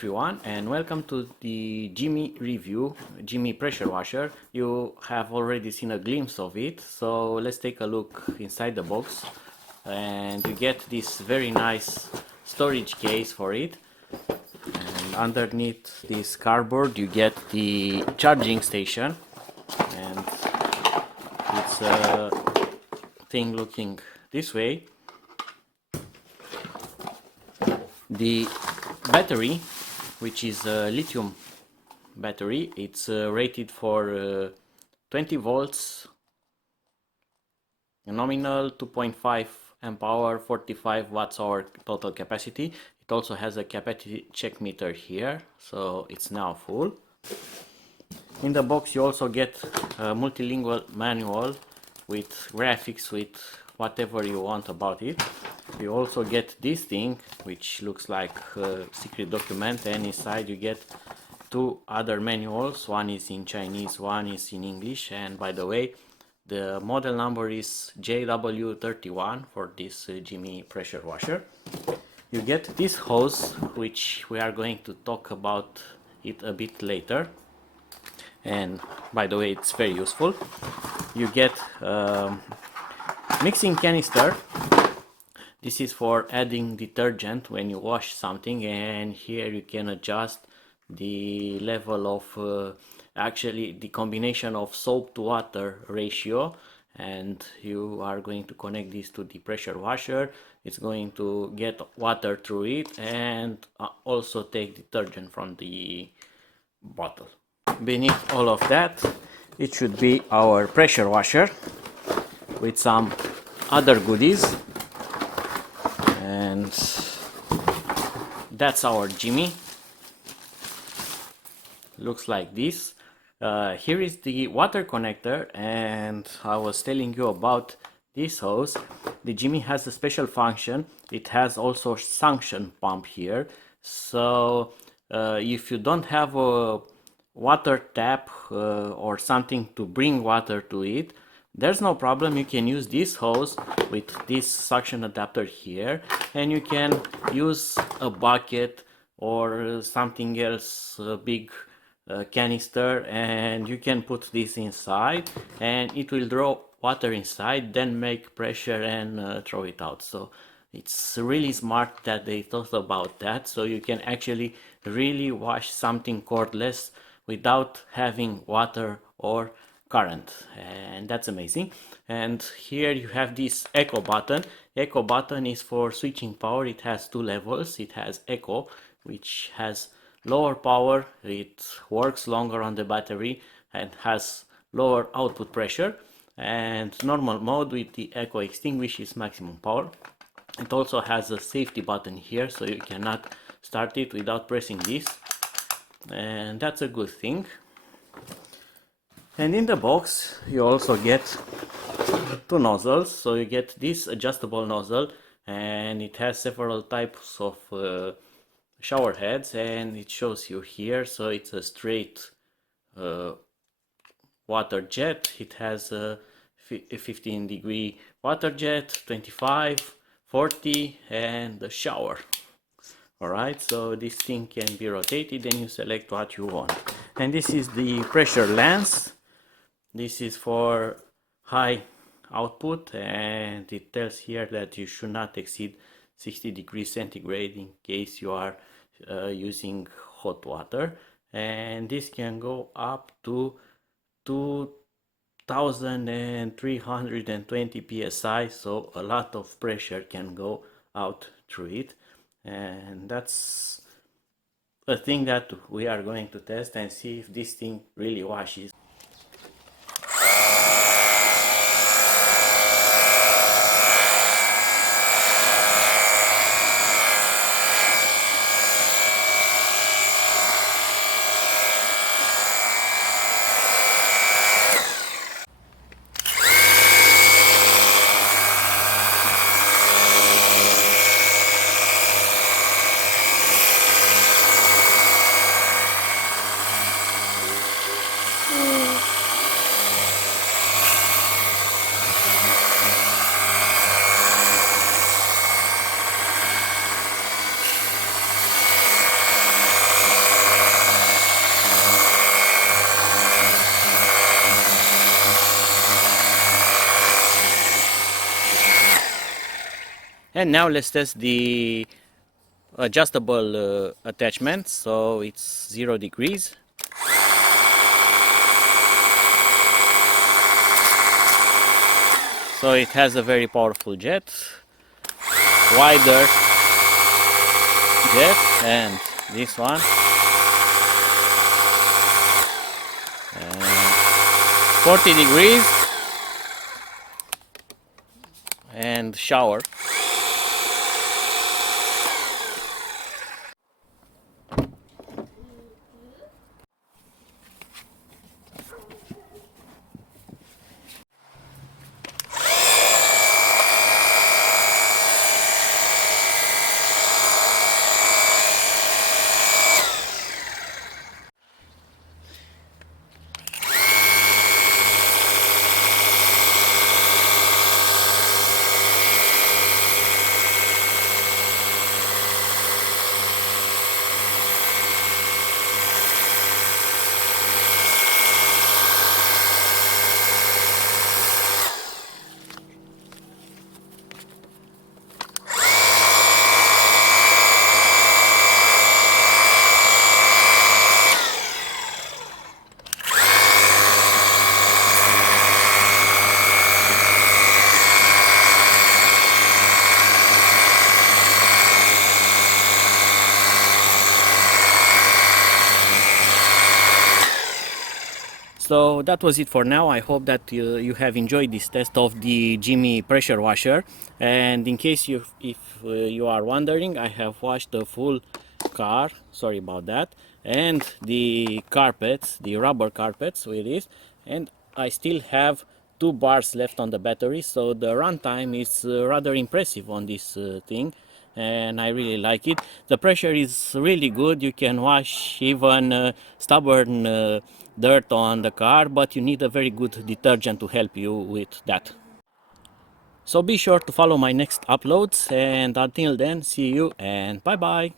everyone, and welcome to the Jimmy review, Jimmy pressure washer. You have already seen a glimpse of it, so let's take a look inside the box. And you get this very nice storage case for it. And underneath this cardboard you get the charging station, and it's a thing looking this way. The battery, which is a lithium battery, it's rated for 20 volts, nominal 2.5 amp hour, 45 watts hour total capacity. It also has a capacity check meter here, so it's now full. In the box you also get a multilingual manual with graphics, with whatever you want about it. You also get this thing, which looks like a secret document, and inside you get two other manuals. One is in Chinese, one is in English, and by the way, the model number is JW31 for this Jimmy pressure washer. You get this hose, which we are going to talk about it a bit later, and by the way, it's very useful. You get mixing canister. This is for adding detergent when you wash something, and here you can adjust the level of actually the combination of soap to water ratio, and you are going to connect this to the pressure washer. It's going to get water through it and also take detergent from the bottle. Beneath all of that, it should be our pressure washer with some other goodies. And that's our Jimmy. Looks like this. Here is the water connector, and I was telling you about this hose. The Jimmy has a special function. It has also suction pump here, so if you don't have a water tap or something to bring water to it, there's no problem. You can use this hose with this suction adapter here, and you can use a bucket or something else, a big canister, and you can put this inside and it will draw water inside, then make pressure and throw it out. So it's really smart that they thought about that, so you can actually really wash something cordless without having water or current, and that's amazing. And here you have this echo button. Echo button is for switching power. It has two levels. It has echo, which has lower power, it works longer on the battery and has lower output pressure, and normal mode with the echo extinguish is maximum power. It also has a safety button here, so you cannot start it without pressing this, and that's a good thing. And in the box you also get two nozzles. So you get this adjustable nozzle, and it has several types of shower heads, and it shows you here. So it's a straight water jet. It has a 15-degree water jet, 25, 40, and the shower. Alright, so this thing can be rotated and you select what you want. And this is the pressure lens. This is for high output, and it tells here that you should not exceed 60 degrees centigrade in case you are using hot water. And this can go up to 2320 psi, so a lot of pressure can go out through it. And that's a thing that we are going to test and see if this thing really washes. And now let's test the adjustable attachment. So it's 0 degrees. So it has a very powerful jet, wider jet, and this one, and 40 degrees, and shower. So that was it for now. I hope that you have enjoyed this test of the Jimmy pressure washer. And in case if you are wondering, I have washed the full car. Sorry about that. And the carpets, the rubber carpets with this. And I still have 2 bars left on the battery. So the runtime is rather impressive on this thing. And I really like it. The pressure is really good. You can wash even stubborn dirt on the car, but you need a very good detergent to help you with that. So be sure to follow my next uploads, and until then, see you and bye bye.